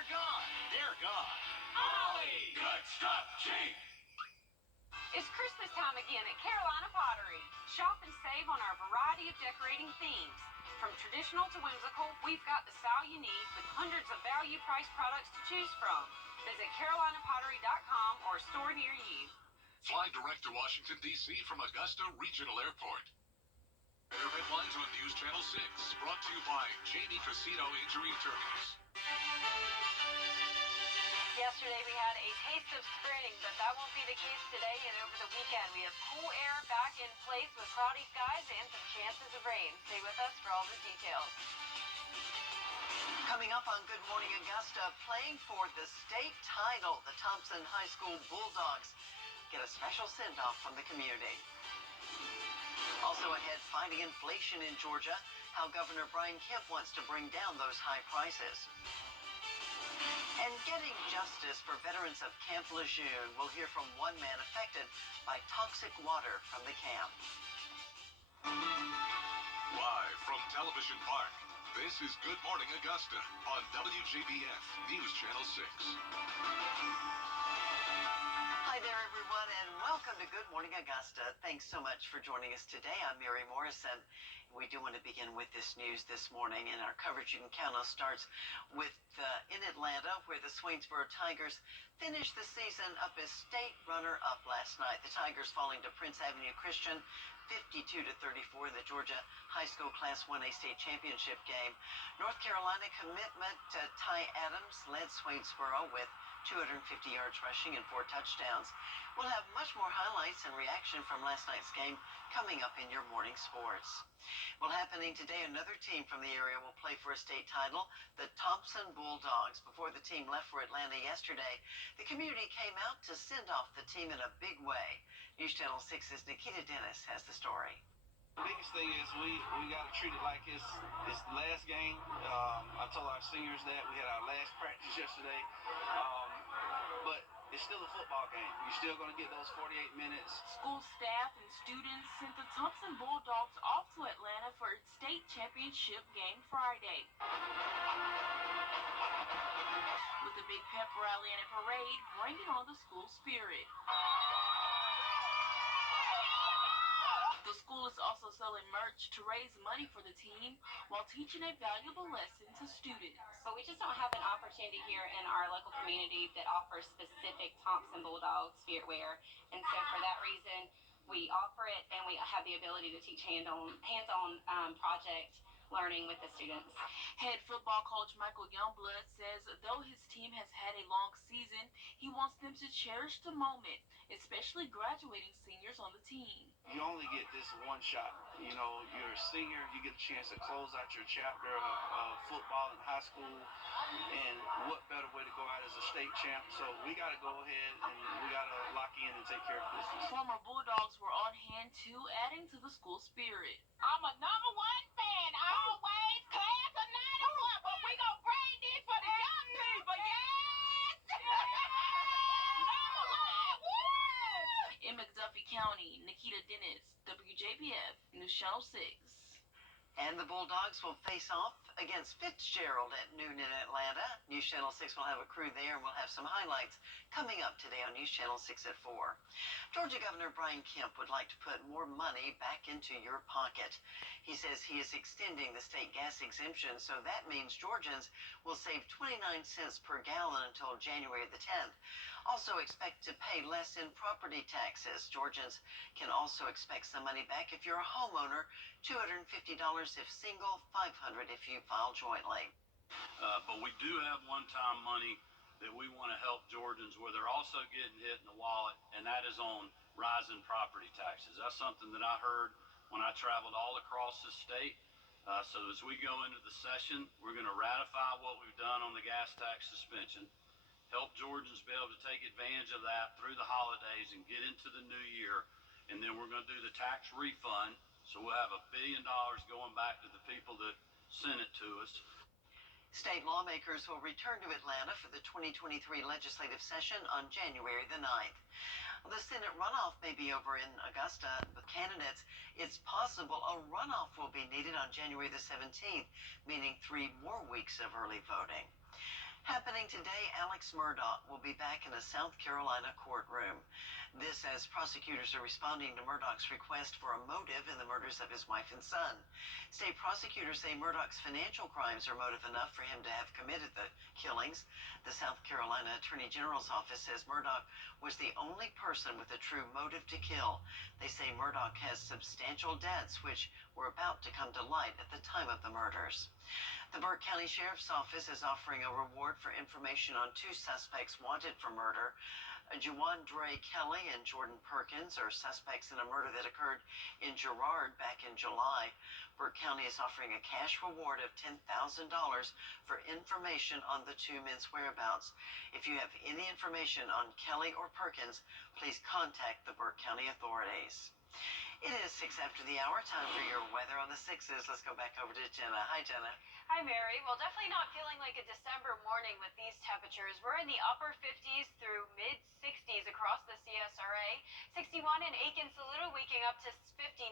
they're gone. They're gone. Ollie! Good stuff, cheap! It's Christmas time again at Carolina Pottery. Shop and save on our variety of decorating themes. From traditional to whimsical, we've got the style you need with hundreds of value-priced products to choose from. Visit carolinapottery.com or a store near you. Fly direct to Washington, D.C. from Augusta Regional Airport. Air headlines on News Channel 6, brought to you by Jamie Casino Injury Attorneys. Yesterday we had a taste of spring, but that won't be the case today and over the weekend. We have cool air back in place with cloudy skies and some chances of rain. Stay with us for all the details. Coming up on Good Morning Augusta, playing for the state title, the Thompson High School Bulldogs get a special send-off from the community. Also ahead, fighting inflation in Georgia, how Governor Brian Kemp wants to bring down those high prices. And getting justice for veterans of Camp Lejeune. We'll hear from one man affected by toxic water from the camp. Live from Television Park, this is Good Morning Augusta on Wjbf News Channel 6. Hi there, everyone, and welcome to Good Morning Augusta. Thanks so much for joining us today. I'm Mary Morrison. We do want to begin with this news this morning, and our coverage, you can count on, starts with in Atlanta, where the Swainsboro Tigers finished the season up as state runner-up last night. The Tigers falling to Prince Avenue Christian 52-34 in the Georgia High School Class 1A state championship game. North Carolina commitment to Ty Adams led Swainsboro with 250 yards rushing and 4 touchdowns. We'll have much more highlights and reaction from last night's game coming up in your morning sports. Well, happening today, another team from the area will play for a state title, the Thompson Bulldogs. Before the team left for Atlanta yesterday, the community came out to send off the team in a big way. News Channel 6's Nikita Dennis has the story. The biggest thing is we got to treat it like it's the last game. I told our seniors that. We had our last practice yesterday. But it's still a football game. You're still going to get those 48 minutes. School staff and students sent the Thompson Bulldogs off to Atlanta for its state championship game Friday. With a big pep rally and a parade bringing on the school spirit. The school is also selling merch to raise money for the team while teaching a valuable lesson to students. But we just don't have an opportunity here in our local community that offers specific Thompson Bulldogs spiritwear. And so for that reason, we offer it and we have the ability to teach hands-on project learning with the students. Head football coach Michael Youngblood says though his team has had a long season, he wants them to cherish the moment, especially graduating seniors on the team. You only get this one shot. You know, you're a senior, you get a chance to close out your chapter of football in high school, and what better way to go out as a state champ? So we got to go ahead and we got to lock in and take care of business. Former Bulldogs were on hand too, adding to the school spirit. I'm a number one fan, always class of 91, but we gonna bring this for the young people, yes! Number one, woo! In McDuffie County, Nikita Dennis, WJBF, News Channel 6. And the Bulldogs will face off against Fitzgerald at noon in Atlanta. News Channel 6 will have a crew there, and we'll have some highlights coming up today on News Channel 6 at 4. Georgia Governor Brian Kemp would like to put more money back into your pocket. He says he is extending the state gas exemption, so that means Georgians will save 29 cents per gallon until January the 10th. Also expect to pay less in property taxes. Georgians can also expect some money back if you're a homeowner, $250 if single, $500 if you file jointly. But we do have one-time money that we want to help Georgians where they're also getting hit in the wallet, and that is on rising property taxes. That's something that I heard when I traveled all across the state. So as we go into the session, we're going to ratify what we've done on the gas tax suspension, help Georgians be able to take advantage of that through the holidays and get into the new year. And then we're going to do the tax refund. So we'll have $1 billion going back to the people that sent it to us. State lawmakers will return to Atlanta for the 2023 legislative session on January the 9th. The Senate runoff may be over in Augusta. With candidates, it's possible a runoff will be needed on January the 17th, meaning 3 more weeks of early voting. Happening Starting today, Alex Murdaugh will be back in a South Carolina courtroom. This as prosecutors are responding to Murdaugh's request for a motive in the murders of his wife and son. State prosecutors say Murdaugh's financial crimes are motive enough for him to have committed the killings. The South Carolina Attorney General's office says Murdaugh was the only person with a true motive to kill. They say Murdaugh has substantial debts which were about to come to light at the time of the murders. The Burke County Sheriff's Office is offering a reward for information on two suspects wanted for murder. Juwandre Kelly and Jordan Perkins are suspects in a murder that occurred in Girard back in July. Burke County is offering a cash reward of $10,000 for information on the two men's whereabouts. If you have any information on Kelly or Perkins, please contact the Burke County authorities. It is 6 after the hour. Time for your weather on the 6s. Let's go back over to Jenna. Hi, Jenna. Hi, Mary. Well, definitely not feeling like a December morning with these temperatures. We're in the upper 50s through mid 60s across the CSRA. 61 in Aiken, Saluda, waking up to 59,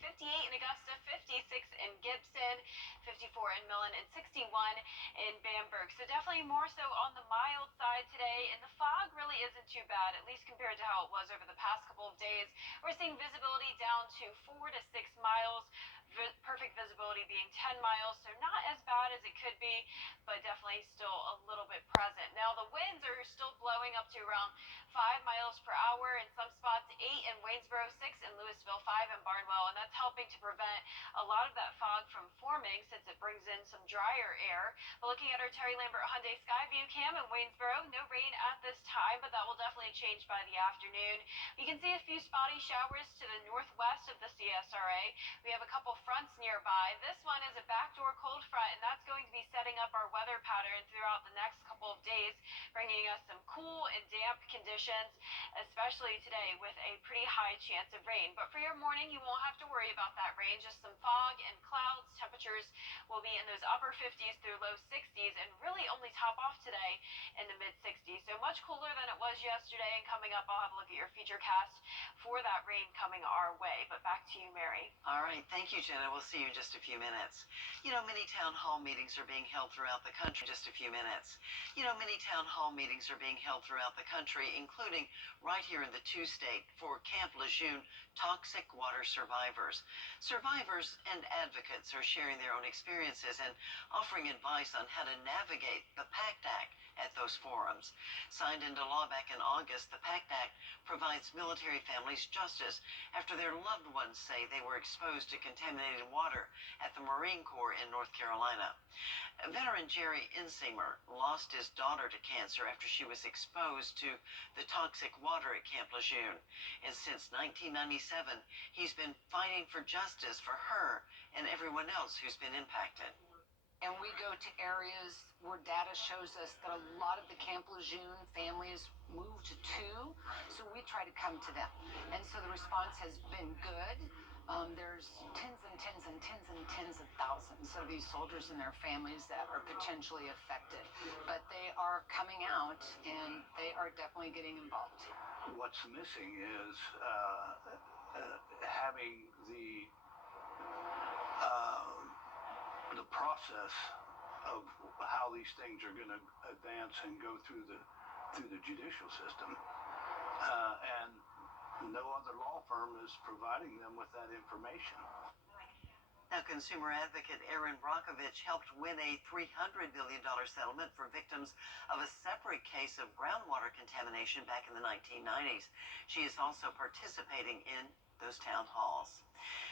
58 in Augusta, 56 in Gibson, 54 in Millen, and 61 in Bamberg. So definitely more so on the mild side today, and the fog really isn't too bad, at least compared to how it was over the past couple of days. We're seeing visibility down to 4 to 6 miles. Perfect visibility being 10 miles, so not as bad as it could be, but definitely still a little bit present. Now, the winds are still blowing up to around 5 miles per hour in some spots, 8 in Waynesboro, 6 in Louisville, 5 in Barnwell, and that's helping to prevent a lot of that fog from forming since it brings in some drier air. But looking at our Terry Lambert Hyundai Skyview cam in Waynesboro, no rain at this time, but that will definitely change by the afternoon. You can see a few spotty showers to the northwest of the CSRA. We have a couple fronts nearby. This one is a backdoor cold front, and that's going to be setting up our weather pattern throughout the next couple of days, bringing us some cool and damp conditions, especially today with a pretty high chance of rain. But for your morning, you won't have to worry about that rain, just some fog and clouds. Temperatures will be in those upper 50s through low 60s, and really only top off today in the mid 60s. So much cooler than it was yesterday, and coming up, I'll have a look at your future cast for that rain coming our way. But back to you, Mary. All right. Thank you, Jenna. We'll see you in just a few minutes. You know, many town hall meetings are being held throughout the country. Just a few minutes. You know, many town hall meetings are being held throughout the country, including right here in the two-state for Camp Lejeune toxic water survivors. Survivors and advocates are sharing their own experiences and offering advice on how to navigate the PACT Act at those forums. Signed into law back in August, the PACT Act provides military families justice after their loved ones say they were exposed to contaminated water at the Marine Corps in North Carolina. Veteran Jerry Insinger lost his daughter to cancer after she was exposed to the toxic water at Camp Lejeune. And since 1997, he's been fighting for justice for her and everyone else who's been impacted. And we go to areas where data shows us that a lot of the Camp Lejeune families moved to, so we try to come to them. And so the response has been good. There's tens and tens and tens and tens of thousands of these soldiers and their families that are potentially affected. But they are coming out, and they are definitely getting involved. What's missing is having the process of how these things are going to advance and go through the judicial system, and no other law firm is providing them with that information. Now, consumer advocate Erin Brockovich helped win a $300 million settlement for victims of a separate case of groundwater contamination back in the 1990s. She is also participating in those town halls.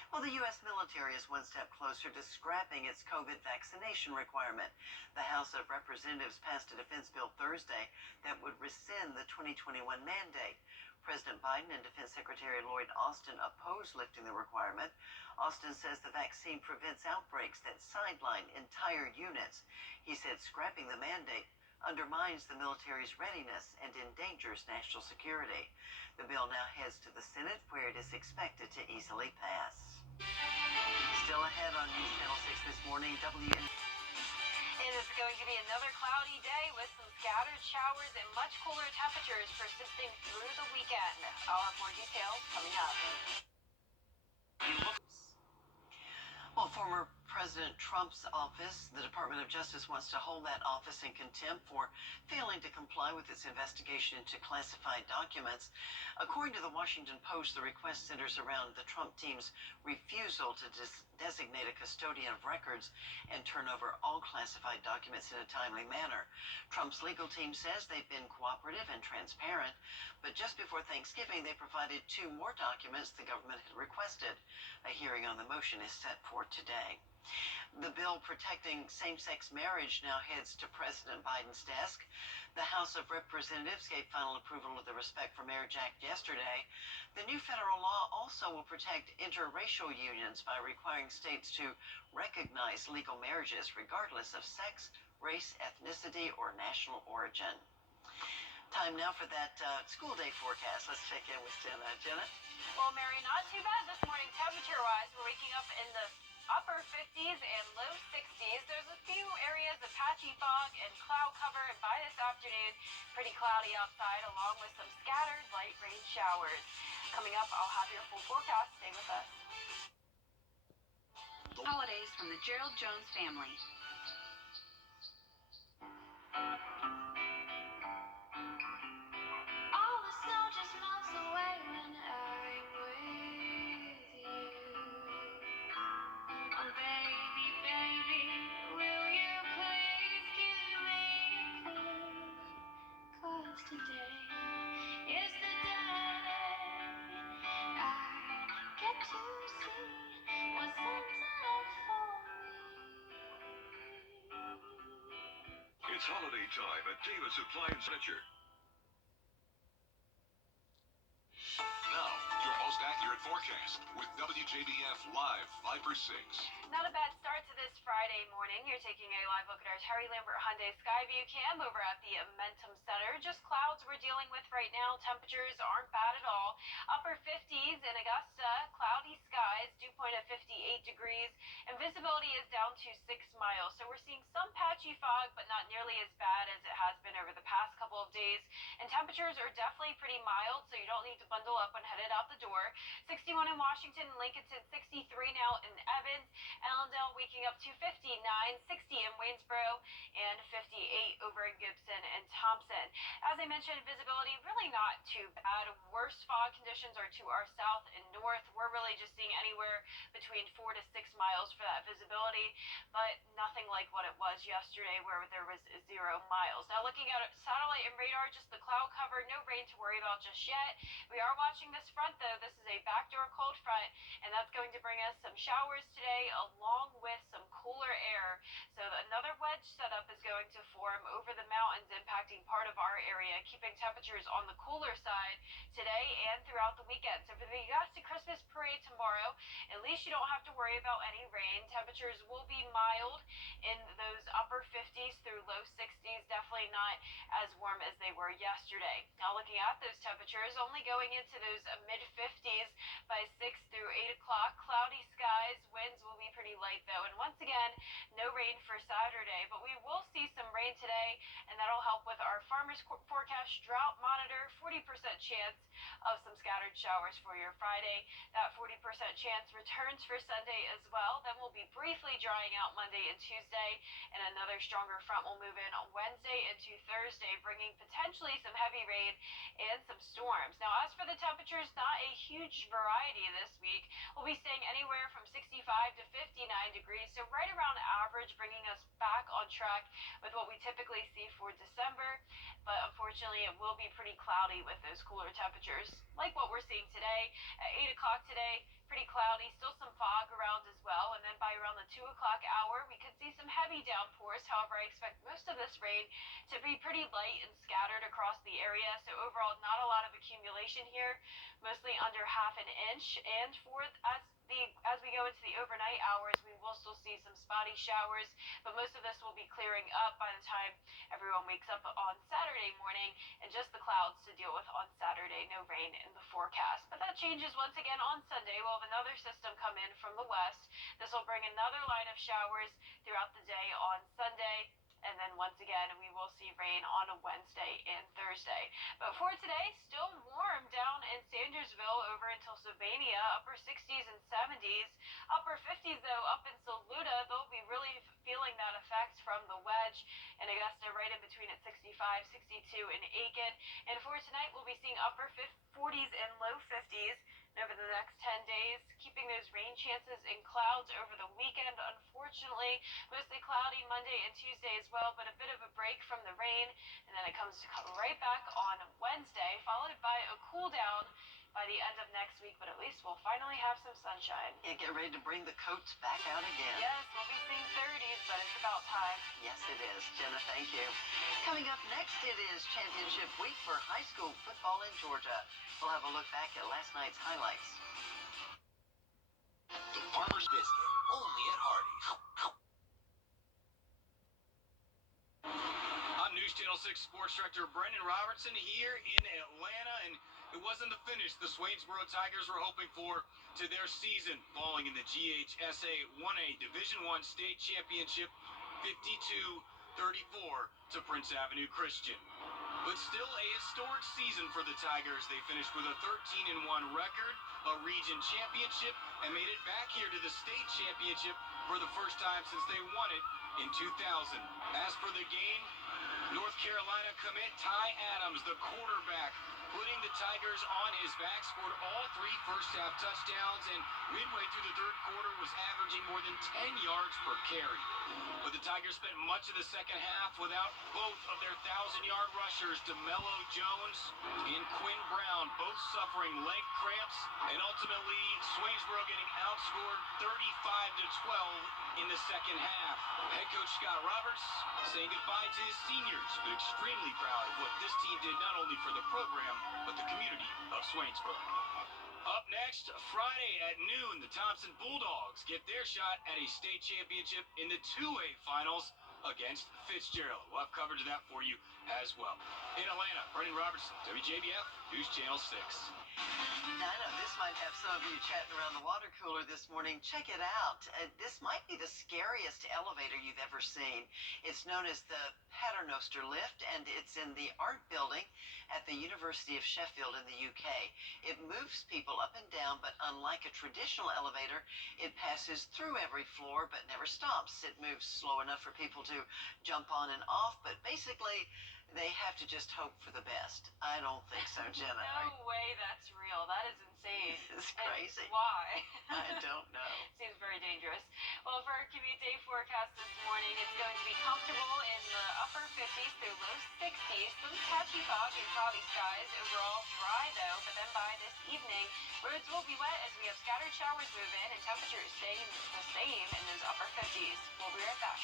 Well, the U.S. military is one step closer to scrapping its COVID vaccination requirement. The House of Representatives passed a defense bill Thursday that would rescind the 2021 mandate. President Biden and Defense Secretary Lloyd Austin opposed lifting the requirement. Austin says the vaccine prevents outbreaks that sideline entire units. He said scrapping the mandate undermines the military's readiness and endangers national security. The bill now heads to the Senate, where it is expected to easily pass. Still ahead on News Channel 6 this morning, It is going to be another cloudy day with some scattered showers and much cooler temperatures persisting through the weekend. I'll have more details coming up. Well, former President Trump's office, the Department of Justice, wants to hold that office in contempt for failing to comply with its investigation into classified documents. According to the Washington Post, the request centers around the Trump team's refusal to designate a custodian of records and turn over all classified documents in a timely manner. Trump's legal team says they've been cooperative and transparent, but just before Thanksgiving, they provided 2 more documents the government had requested. A hearing on the motion is set for today. The bill protecting same-sex marriage now heads to President Biden's desk. The House of Representatives gave final approval of the Respect for Marriage Act yesterday. The new federal law also will protect interracial unions by requiring states to recognize legal marriages regardless of sex, race, ethnicity, or national origin. Time now for that school day forecast. Let's check in with Jenna. Jenna? Well, Mary, not too bad this morning temperature-wise. We're waking up in the upper 50s and low 60s. There's a few areas of patchy fog and cloud cover, and by this afternoon, pretty cloudy outside, along with some scattered light rain showers. Coming up, I'll have your full forecast. Stay with us. Holidays from the Gerald Jones family. All the snow just melts away when I'm with you. Oh baby, baby, will you please give me a kiss? 'Cause today is the day I get to see what Santa left for me. It's holiday time at Davis Appliance Furniture. Now, your most accurate forecast with WJBF Live 5 for 6. Not a bad start to this Friday morning. You're taking a live look at our Terry Lambert Hyundai Skyview cam over at the Momentum Center. Just clouds we're dealing with right now. Temperatures aren't bad at all. Upper 50s in Augusta, cloudy skies, dew point of 58 degrees, and visibility is down to 6 miles. So we're seeing some patchy fog, but not nearly as bad as it has been over the past couple of days. And temperatures are definitely pretty mild, so you don't need to bundle up when headed out the door. 61 in Washington, Lincolnton, 63 now in Evans. Allendale waking up to 59, 60 in Waynesboro, and 58 over in Gibson and Thompson. As I mentioned, visibility really not too bad. Worst fog conditions are to our south and north. We're really just seeing anywhere between 4 to 6 miles for that visibility, but nothing like what it was yesterday where there was 0 miles. Now looking at satellite and radar, just the cloud cover, no rain to worry about just yet. We are watching this front though. This is a backdoor cold front, and that's going to bring us some showers today along with some cooler air. So another wedge setup is going to form over the mountains, impacting part of our area, keeping temperatures on the cooler side today and throughout the weekend. So for the Augusta Christmas parade tomorrow, at least you don't have to worry about any rain. Temperatures will be mild in those upper 50s through low 60s, definitely not as warm as they were yesterday. Now looking at those temperatures, only going into those mid 50s by 6 through 8 o'clock. Cloudy skies, winds will be pretty light though, and once again, no rain for Saturday, but we will see some rain today, and that'll help with our farmers forecast drought monitor. 40% chance of some scattered showers for your Friday. That 40% chance returns for Sunday as well. Then we'll be briefly drying out Monday and Tuesday, and another stronger front will move in on Wednesday into Thursday, bringing potentially some heavy rain and some storms. Now as for the temperatures, not a huge variety this week. We'll be staying anywhere from 65 to 59 degrees, so right around average, bringing us back on track with what we typically see for December. But unfortunately, it will be pretty cloudy with those cooler temperatures, like what we're seeing today. At 8 o'clock today, pretty cloudy, still some fog around as well, and then by around the 2 o'clock hour, we could see some heavy downpours. However, I expect most of this rain to be pretty light and scattered across the area, so overall, not a lot of accumulation here, mostly under half an inch. And as we go into the overnight hours, we will still see some spotty showers, but most of this will be clearing up by the time everyone wakes up on Saturday morning, and just the clouds to deal with on Saturday. No rain in the forecast, but that changes once again on Sunday. We'll have another system come in from the west. This will bring another line of showers throughout the day on Sunday. And then once again, we will see rain on a Wednesday and Thursday. But for today, still warm down in Sandersville over until Sylvania, upper 60s and 70s. Upper 50s, though, up in Saluda. They'll be really feeling that effect from the wedge. And Augusta right in between at 65, 62 in Aiken. And for tonight, we'll be seeing upper 40s and low 50s. And over the next 10 days, keeping those rain chances and clouds over the weekend. Unfortunately, mostly cloudy Monday and Tuesday as well, but a bit of a break from the rain. And then it comes right back on Wednesday, followed by a cool down by the end of next week, but at least we'll finally have some sunshine. Yeah, get ready to bring the coats back out again. Yes, we'll be seeing 30s, but it's about time. Yes, it is. Jenna, thank you. Coming up next, it is championship week for high school football in Georgia. We'll have a look back at last night's highlights. The Farmer's Biscuit, only at Hardee's. I'm News Channel 6 Sports Director Brendan Robertson here in Atlanta, and it wasn't the finish the Swainsboro Tigers were hoping for to their season, falling in the GHSA 1A Division I State Championship 52-34 to Prince Avenue Christian. But still a historic season for the Tigers. They finished with a 13-1 record, a region championship, and made it back here to the state championship for the first time since they won it in 2000. As for the game, North Carolina commit Ty Adams, the quarterback, putting the Tigers on his back, scored all 3 first-half touchdowns, and midway through the third quarter was averaging more than 10 yards per carry. But the Tigers spent much of the second half without both of their 1,000-yard rushers, DeMello Jones and Quinn Brown, both suffering leg cramps, and ultimately Swainsboro getting outscored 35-12 in the second half. Head coach Scott Roberts saying goodbye to his seniors, but extremely proud of what this team did not only for the program, but the community of Swainsboro. Up next, Friday at noon, the Thompson Bulldogs get their shot at a state championship in the 2A finals against Fitzgerald. We'll have coverage of that for you as well. In Atlanta, Brendan Robertson, WJBF, News Channel 6. Now, I know this might have some of you chatting around the water cooler this morning. Check it out. This might be the scariest elevator you've ever seen. It's known as the Paternoster Lift, and it's in the art building at the University of Sheffield in the UK. It moves people up and down, but unlike a traditional elevator, it passes through every floor but never stops. It moves slow enough for people to jump on and off, but basically they have to just hope for the best. I don't think so, Jenna. No way that's real. That is insane. It's crazy. And why? I don't know. Seems very dangerous. Well, for our commute day forecast this morning, it's going to be comfortable in the upper 50s through low 60s. Some patchy fog and cloudy skies. Overall dry, though, but then by this evening, roads will be wet as we have scattered showers move in and temperatures staying the same in those upper 50s. We'll be right back.